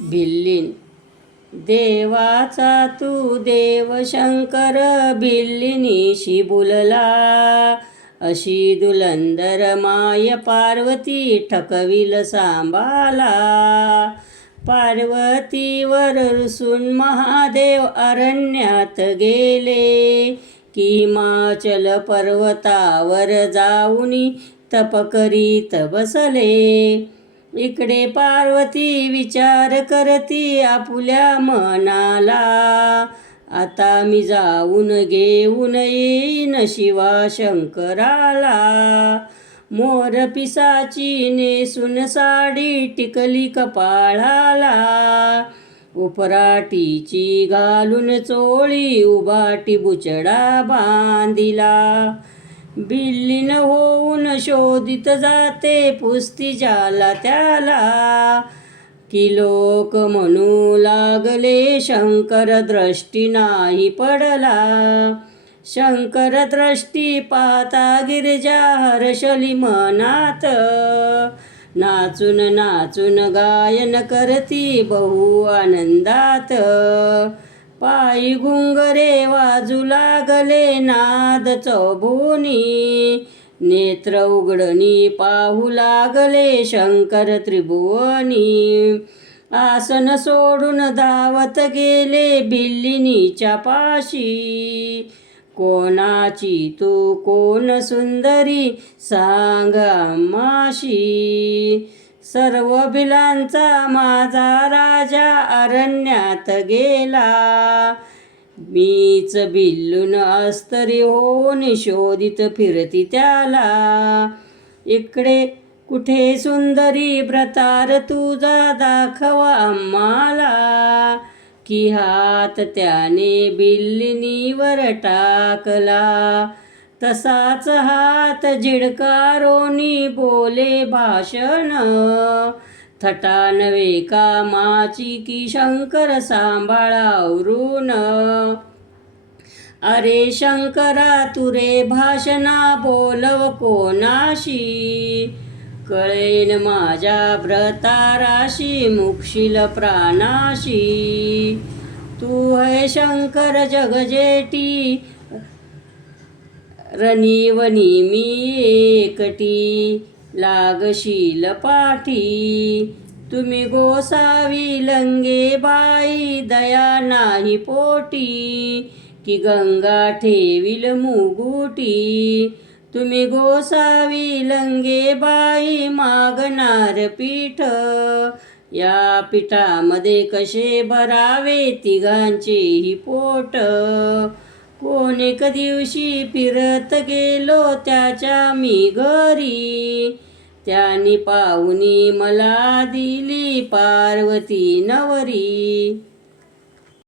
भिल्लीन देवाचा तू देव शंकर भिल्लिनीशी बोलला. अशी दुलंदर माय पार्वती ठकविल सांबाला. पार्वतीवर रुसून महादेव अरण्यात गेले. हिमाचल पर्वतावर जाऊनी तप करीत बसले. इकडे पार्वती विचार करती आपुल्या मनाला. आता मी जाऊन घेऊन येईन शिवा शंकराला. मोर पिसाची नेसून साडी टिकली कपाळाला. उपराटीची घालून चोळी उभाटी बुचडा बांधिला. भिल्लीन होऊन शोधित जाते पुस्ती जाला त्याला. की लोक म्हणू लागले शंकर दृष्टी नाही पडला. शंकर दृष्टी पाहता गिरिजा हर्षली मनात. नाचून नाचून गायन करती बहु आनंदात. पायी घुंगरे वाजू लागले नाद चौभुनी. नेत्र उघडणी पाहू लागले शंकर त्रिभुवनी. आसन सोडून धावत गेले भिल्लिनीच्या पाशी. कोणाची तू कोण सुंदरी सांग आम्हाशी. सर्व भिलांचा माझा राजा अरण्यात गेला. मीच भिल्लून अस्तरी होऊन शोधित फिरती त्याला. इकडे कुठे सुंदरी व्रतार तुझा दाखवा आम्हाला. की हात त्याने भिल्लिनीवर टाकला. तसाच हात झिडकारोनी बोले भाषण. थटा नव्हे कामाची की शंकर सांभाळावरून. अरे शंकरा तुरे भाषणा बोलव कोणाशी. कळेन माझ्या व्रताराशी मुक्षिल प्राणाशी. तू है शंकर जगजेटी रनिवनी मी एकटी. लागशील पाठी तुम्ही गोसावी लंगे बाई. दया नाही पोटी की गंगा ठेविल मुगुटी. तुम्ही गोसावी लंगे बाई मागणार पीठ. या पीठामध्ये कसे भरावे तिघांचेही पोट. कोण एक दिवशी फिरत गेलो त्याच्या मी घरी. त्यानी पाहुनी मला दिली पार्वती नवरी.